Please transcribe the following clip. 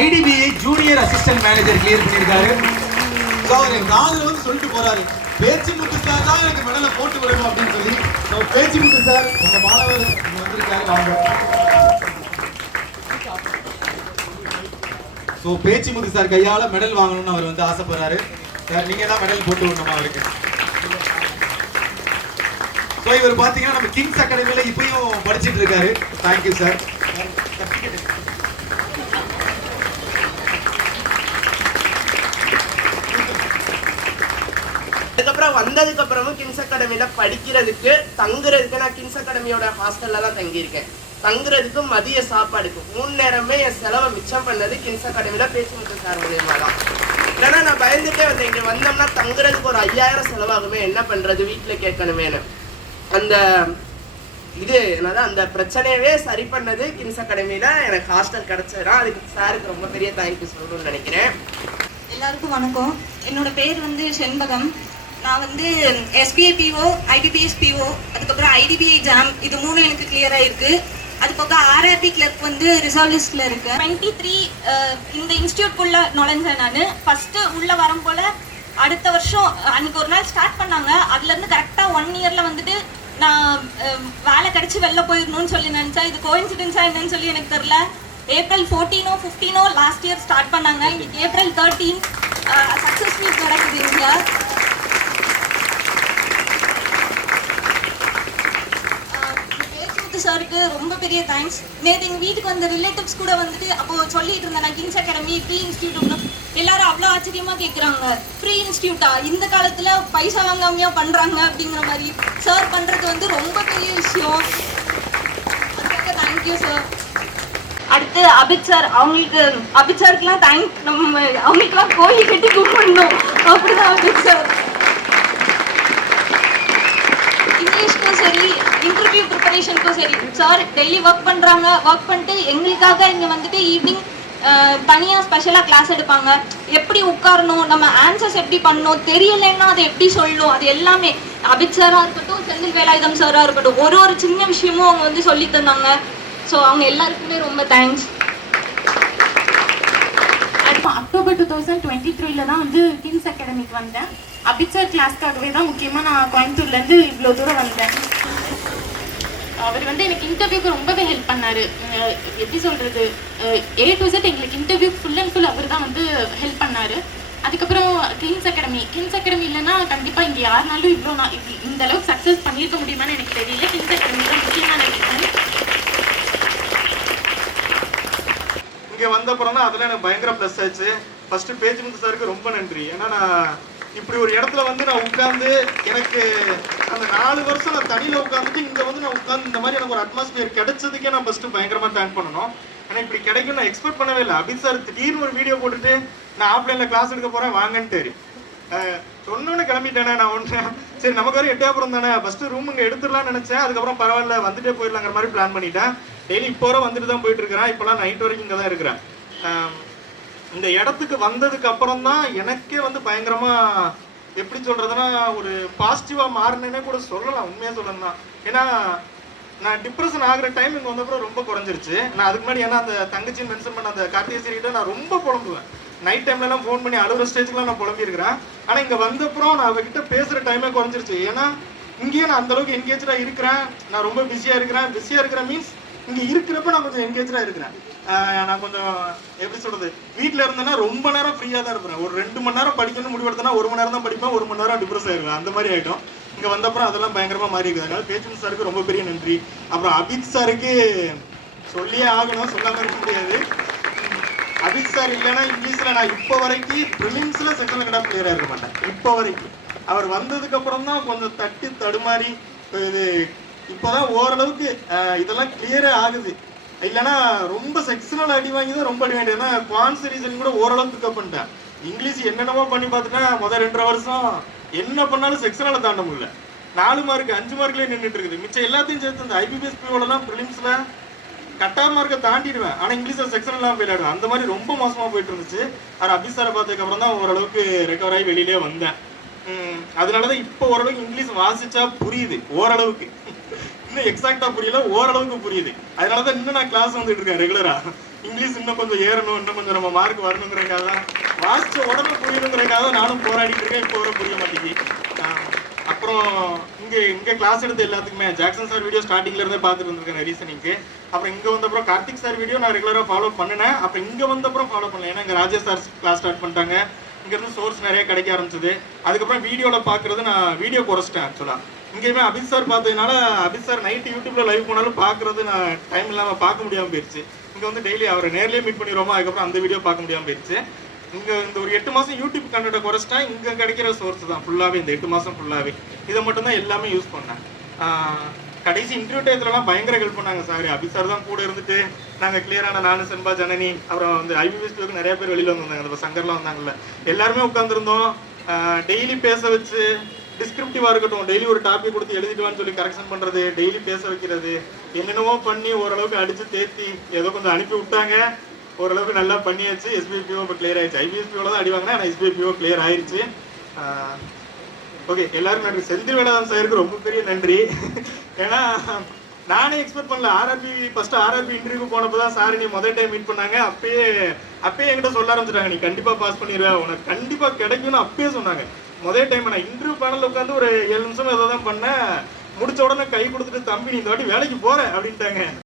IDBI junior assistant manager clear பண்ணியிருக்காரு. So, அவர் என் காதுல வந்து சொல்லிட்டு போறாரு. பேச்சு முத்து சார் தான் எனக்கு மெடலை போட்டு விடணும் அப்படின்னு சொல்லி. நம்ம பேச்சு முத்து சார் உங்க மாணவர் வந்திருக்காரு. வாங்க. ஸோ பேச்சு முத்து சார் கையால் மெடல் வாங்கணும்னு அவர் வந்து ஆசைப்படுறாரு. சார் நீங்க தான் மெடல் போட்டு விடணுமா அவருக்கு? ஸோ இவர் பார்த்தீங்கன்னா நம்ம கிங்ஸ் அகாடமியில் இப்பயும் படிச்சுட்டு இருக்காரு. தேங்க்யூ சார் அதுக்கப்புறம் வந்ததுக்கு அப்புறமும் கிங்ஸ் அகாடமியில படிக்கிறதுக்கு தங்குறதுக்கு நான் கிங்ஸ் அகாடமியோட ஹாஸ்டல்ல தான் தங்கியிருக்கேன். தங்குறதுக்கு மதிய சாப்பாடுக்கு மூணு நேரமே என் செலவை மிச்சம் பண்ணது கிங்ஸ் அகாடமியில பேச்சு சார் மூலியமா தான். ஏன்னா நான் பயந்துட்டே வந்தேன். இங்க வந்தோம்னா தங்குறதுக்கு ஒரு ஐயாயிரம் செலவாகுமே என்ன பண்றது? வீட்டுல கேட்கணுமேனு அந்த இது என்னது? அந்த பிரச்சனையவே சரி பண்ணது கிங்ஸ் அகாடமியில எனக்கு ஹாஸ்டல் கிடைச்சதுனா அதுக்கு சாருக்கு ரொம்ப பெரிய தேங்க்யூ சொல்லணும்னு நினைக்கிறேன். எல்லாருக்கும் வணக்கம். என்னோட பேர் வந்து செண்பகம். நான் வந்து எஸ்பிஐ பிஓ ஐடிபிஎஸ் பிஓ அதுக்கப்புறம் ஐடிபிஐ ஜாம் இது மூணு எனக்கு கிளியர் ஆயிருக்கு. அது போக ஆர்ஆர்பி கிளர்க் வந்து ரிசர்வ் லிஸ்ட்ல இருக்கு. டுவெண்ட்டி த்ரீ இந்த இன்ஸ்டியூட்குள்ள நுழைஞ்சேன் நான். ஃபர்ஸ்ட் உள்ள வரும் போல அடுத்த வருஷம் அன்னைக்கு ஒரு நாள் ஸ்டார்ட் பண்ணாங்க. அதுல இருந்து கரெக்டா ஒன் இயர்ல வந்துட்டு நான் வேலை கிடைச்சு வெளில போயிடணும்னு சொல்லி நினைச்சேன் இது கோயின்சிடென்ஸா என்னன்னு சொல்லி எனக்கு தெரியல. ஏப்ரல் ஃபோர்டீனோ ஃபிஃப்டீனோ லாஸ்ட் இயர் ஸ்டார்ட் பண்ணாங்க. ஏப்ரல் தேர்ட்டீன் சக்ஸஸ் மீட் நடக்குது இங்க பேசுமுத்து சாருக்கு ரொம்ப பெரிய தேங்க்ஸ் நேற்று எங்கள் வீட்டுக்கு வந்த ரிலேட்டிவ்ஸ் கூட வந்துட்டு அப்போ சொல்லிட்டு இருந்தேன் நான் கிங்ஸ் அகாடமி ஃப்ரீ இன்ஸ்டியூட்னு எல்லாரும் அவ்வளோ ஆச்சரியமா கேட்குறாங்க ஃப்ரீ இன்ஸ்டியூட்டா இந்த காலத்தில் பைசா வாங்காமையா பண்ணுறாங்க அப்படிங்கிற மாதிரி. சார் பண்ணுறது வந்து ரொம்ப பெரிய விஷயம். அதுக்காக தேங்க்யூ சார் அடுத்து அபித் சார் அவங்களுக்கு அபித் சாருக்குலாம் தேங்க் நம்ம அவங்களுக்குலாம் கோயில் கட்டி கூப்பிடணும் அப்படிதான் அபித் சார் இங்கிலீஷ்க்கும் சரி இன்டர்வியூ ப்ரிப்பரேஷனுக்கும் சரி. சார் டெய்லி ஒர்க் பண்ணுறாங்க ஒர்க் பண்ணிட்டு எங்களுக்காக இங்கே வந்துட்டு ஈவினிங் தனியாக ஸ்பெஷலாக கிளாஸ் எடுப்பாங்க. எப்படி உட்காரணும் நம்ம ஆன்சர்ஸ் எப்படி பண்ணணும் தெரியலைன்னா அதை எப்படி சொல்லணும் அது எல்லாமே. அபித் சாராக இருக்கட்டும் செந்தில் வேலாயுதம் சாராக இருக்கட்டும் ஒரு ஒரு சின்ன விஷயமும் அவங்க வந்து சொல்லி தந்தாங்க. ஸோ அவங்க எல்லாருக்குமே ரொம்ப thanks October two thousand twenty த்ரீல தான் வந்து கிங்ஸ் அகாடமிக்கு வந்தேன். அபித் சார் கிளாஸ்க்காகவே தான் முக்கியமாக நான் கோயம்புத்தூர்லேருந்து இவ்வளோ தூரம் வந்தேன். அவர் வந்து எனக்கு இன்டர்வியூக்கு ரொம்பவே ஹெல்ப் பண்ணாரு. எப்படி சொல்றது? ஏ டு Z எங்களுக்கு இன்டர்வியூ ஃபுல் அண்ட் ஃபுல் அவர் தான் வந்து ஹெல்ப் பண்ணாரு. அதுக்கப்புறம் கிங்ஸ் அகாடமி கிங்ஸ் அகாடமி இல்லைன்னா கண்டிப்பாக இங்கே யாருனாலும் இவ்வளோ நான் இந்த அளவுக்கு சக்ஸஸ் பண்ணியிருக்க முடியுமான்னு எனக்கு தெரியல. கிங்ஸ் அகாடமி தான் முக்கியமான ரீசன் இங்க வந்த அப்புறம் தான் அதெல்லாம் எனக்கு பயங்கர ப்ளஸ் ஆச்சு. ஃபர்ஸ்ட் பேச்சு முத்து சாருக்கு ரொம்ப நன்றி. ஏன்னா நான் இப்படி ஒரு இடத்துல வந்து நான் உட்கார்ந்து எனக்கு அந்த நாலு வருஷம் நான் தனியில் உட்காந்துட்டு இங்கே வந்து நான் உட்காந்து இந்த மாதிரி எனக்கு ஒரு அட்மாஸ்பியர் கிடைச்சதுக்கே நான் ஃபஸ்ட்டு பயங்கரமாக தேங்க் பண்ணணும். ஆனால் இப்படி கிடைக்கும் நான் எக்ஸ்பெக்ட் பண்ணவே இல்லை. அபித் சார் திடீர்னு ஒரு வீடியோ போட்டுட்டு நான் ஆஃப்லைனில் கிளாஸ் எடுக்க போகிறேன் வாங்கன்ட்டு அஹ் சொன்னோன்னு கிளம்பிட்டேனே நான் ஒன்று சரி நமக்கு வர எட்டாப்புறம் தானே. ஃபஸ்ட்டு ரூம் இங்கே எடுத்துடலாம்னு நினைச்சேன். அதுக்கப்புறம் பரவாயில்ல வந்துட்டே போயிடலாங்கிற மாதிரி பிளான் பண்ணிட்டேன். டெய்லி இப்போ வர வந்துட்டு தான் போயிட்டு இருக்கிறேன். இப்போலாம் நைட் வரைக்கும் இங்கே தான் இருக்கிறேன். இந்த இடத்துக்கு வந்ததுக்கு அப்புறம் தான் எனக்கே வந்து பயங்கரமா எப்படி சொல்றதுன்னா ஒரு பாசிட்டிவா மாறினேனே கூட சொல்லலாம் உண்மையா சொல்லணும் ஏன்னா நான் டிப்ரெஷன் ஆகிற டைம் இங்க வந்தப்பறம் ரொம்ப குறைஞ்சிருச்சு. நான் அதுக்கு முன்னாடி ஏன்னா அந்த தங்கச்சின்னு மென்ஷன் பண்ண அந்த கார்த்திகை சீரிட்ட நான் ரொம்ப புலம்புவேன். நைட் டைம்ல எல்லாம் ஃபோன் பண்ணி அழுகிற ஸ்டேஜ்க்குலாம் நான் புலம்பியிருக்கிறேன். ஆனால் ஆனா இங்க வந்தப்புறம் நான் அவகிட்ட பேசுற டைமே குறைஞ்சிருச்சு. ஏன்னா இங்கேயே நான் அந்த அளவுக்கு என்கேஜா இருக்கிறேன். நான் ரொம்ப பிஸியா இருக்கிறேன். பிஸியா இருக்கிறேன் மீன்ஸ் இங்கே இருக்கிறப்ப நான் கொஞ்சம் என்கேஜா இருக்கிறேன். நான் கொஞ்சம் எப்படி சொல்கிறது வீட்டில் இருந்தேன்னா ரொம்ப நேரம் ஃப்ரீயா தான் இருப்பேன். ஒரு ரெண்டு மணி நேரம் படிக்கணும்னு முடிவெடுத்தனா ஒரு மணி நேரம் தான் படிப்பேன் ஒரு மணி நேரம் டிப்ரெஸ் ஆயிருவேன். அந்த மாதிரி ஆகிட்டோம் இங்கே வந்தப்புறம் அதெல்லாம் பயங்கரமாக மாறி இருக்குது அதனால பேச்சு சாருக்கு ரொம்ப பெரிய நன்றி. அப்புறம் அபித் சாருக்கு சொல்லியே ஆகணும் சொல்லாமல் இருக்க முடியாது. அபித் சார் இல்லைன்னா இங்கிலீஷில் நான் இப்போ வரைக்கும் ப்ரிலிம்ஸில் செகண்ட் கடா பிளேயராக இருக்க மாட்டேன். இப்போ வரைக்கும். அவர் வந்ததுக்கப்புறம் தான் கொஞ்சம் தட்டி தடுமாறி இது இப்போதான் ஓரளவுக்கு இதெல்லாம் கிளியரே ஆகுது. இல்லைன்னா ரொம்ப செக்ஷனல் அடி வாங்கி தான் ரொம்ப அடி வாங்கிட்டு ஏன்னா குவான்ஸ் ரீசன் கூட ஓரளவுக்கு பிக்கப் பண்ணிட்டேன். இங்கிலீஷ் என்னென்னமோ பண்ணி பார்த்துட்டேன். முதல் ரெண்டரை வருஷம் என்ன பண்ணாலும் செக்ஷனால தாண்ட முடியல. நாலு மார்க் அஞ்சு மார்க்லேயே நின்றுட்டு இருக்குது. மிச்சம் எல்லாத்தையும் சேர்த்து இந்த ஐபிபிஎஸ் பிஓலாம் ப்ரிலிம்ஸில் கட்டா மார்க்கை தாண்டிடுவேன். ஆனால் இங்கிலீஷில் செக்ஷன்லாம் எல்லாம் அந்த மாதிரி ரொம்ப மோசமாக போயிட்டு இருந்துச்சு. ஆனா அபிஸ் சாரை பார்த்ததுக்கப்புறம் தான் ஓரளவுக்கு ரெக்கவர் ஆகி வெளியிலே வந்தேன். அதனால தான் இப்போ ஓரளவுக்கு இங்கிலீஷ் வாசிச்சா புரியுது ஓரளவுக்கு. இன்னும் எக்ஸாக்டா புரியல ஓரளவுக்கு புரியுது. அதனாலதான் இன்னும் நான் கிளாஸ் வந்துட்டு இருக்கேன் ரெகுலரா இங்கிலீஷ் இன்னும் கொஞ்சம் ஏறணும் இன்னும் கொஞ்சம் நம்ம மார்க் வரணுங்கிறக்காக தான். வாசிச்ச உடனே புரியணுங்கிறக்காக தான் நானும் போராடிட்டு இருக்கேன் இப்போ வர புரிய மாட்டேங்குது. அப்புறம் இங்கே இங்கே கிளாஸ் எடுத்த எல்லாத்துக்குமே ஜாக்சன் சார் வீடியோ ஸ்டார்டிங்ல இருந்தே பார்த்துட்டு இருந்திருக்கேன் ரீசனிங்க்கு அப்புறம் இங்கே வந்த அப்புறம் கார்த்திக் சார் வீடியோ நான் ரெகுலராக ஃபாலோ பண்ணினேன். அப்புறம் இங்கே வந்த அப்புறம் ஃபாலோ பண்ணல. ஏன்னா இங்கே ராஜேஷ் சார் கிளாஸ் ஸ்டார்ட் பண்ணிட்டாங்க. இங்கேருந்து சோர்ஸ் நிறைய கிடைக்க ஆரம்பிச்சது. அதுக்கப்புறம் வீடியோவில் பார்க்குறது நான் வீடியோ குறைச்சிட்டேன் ஆக்சுவலாக இங்கேயுமே அபித் சார் பார்த்ததுனால அபித் சார் நைட்டு யூடியூப்ல லைவ் போனாலும் பார்க்கறது நான் டைம் இல்லாமல் பார்க்க முடியாமல் போயிடுச்சு இங்கே வந்து டெய்லி அவரை நேர்லேயே மீட் பண்ணிடுவோமா அதுக்கப்புறம் அந்த வீடியோ பார்க்க முடியாமல் போயிடுச்சு இங்கே இந்த ஒரு எட்டு மாதம் யூடியூப் கண்டென்ட்டை குறைச்சிட்டா இங்கே கிடைக்கிற சோர்ஸ் தான் ஃபுல்லாகவே இந்த எட்டு மாதம் ஃபுல்லாகவே இதை மட்டும்தான் எல்லாமே யூஸ் பண்ணேன். கடைசி இன்டர்வியூ டயத்துலலாம் பயங்கர ஹெல்ப் பண்ணாங்க சார் அபித் சார் தான் கூட இருந்துட்டு நாங்கள் கிளியரான நானு சென்பா ஜனனி அப்புறம் வந்து ஐபிஎஸ் நிறைய பேர் வெளியில் வந்தாங்க அந்த சங்கர்லாம் வந்தாங்கல்ல. எல்லாருமே உட்காந்துருந்தோம் டெய்லி பேச வச்சு டிஸ்கிரிப்டிவாக இருக்கட்டும். டெய்லி ஒரு டாபிக் கொடுத்து எழுதிட்டுவான்னு சொல்லி கரெக்ஷன் பண்ணுறது டெய்லி பேச வைக்கிறது என்னென்னவோ பண்ணி ஓரளவுக்கு அடித்து தேத்தி ஏதோ கொஞ்சம் அனுப்பி விட்டாங்க. ஓரளவுக்கு நல்லா பண்ணியாச்சு. எஸ்பிபிஓ இப்போ கிளியர் ஆயிடுச்சு. ஐபிஎஸ்பிஓவில் தான் அடி வாங்கினேன். ஆனால் எஸ்பிபிஓ கிளியர் ஆயிடுச்சு ஓகே எல்லாரும் நன்றி. செந்தில் வேலாதான் சாருக்கு ரொம்ப பெரிய நன்றி. ஏன்னா நானே எக்ஸ்பெக்ட் பண்ணல. ஆர்ஆர்பி ஃபர்ஸ்ட் ஆர்ஆர்பி இன்டர்வியூ போனப்போ தான் சார் நீ முதல் டைம் மீட் பண்ணாங்க. அப்பயே அப்பயே என்கிட்ட சொல்ல ஆரம்பிச்சிட்டாங்க நீ கண்டிப்பாக பாஸ் பண்ணிடுவ உனக்கு கண்டிப்பாக கிடைக்கும்னு அப்பயே சொன்னாங்க. முதல் டைம் நான் இன்டர்வியூ பேனல் உட்காந்து ஒரு ஏழு நிமிஷம் ஏதோ தான் பண்ணேன். முடிச்ச உடனே கை கொடுத்துட்டு தம்பி நீ இந்த வாட்டி வேலைக்கு போற அப்படின்ட்டாங்க.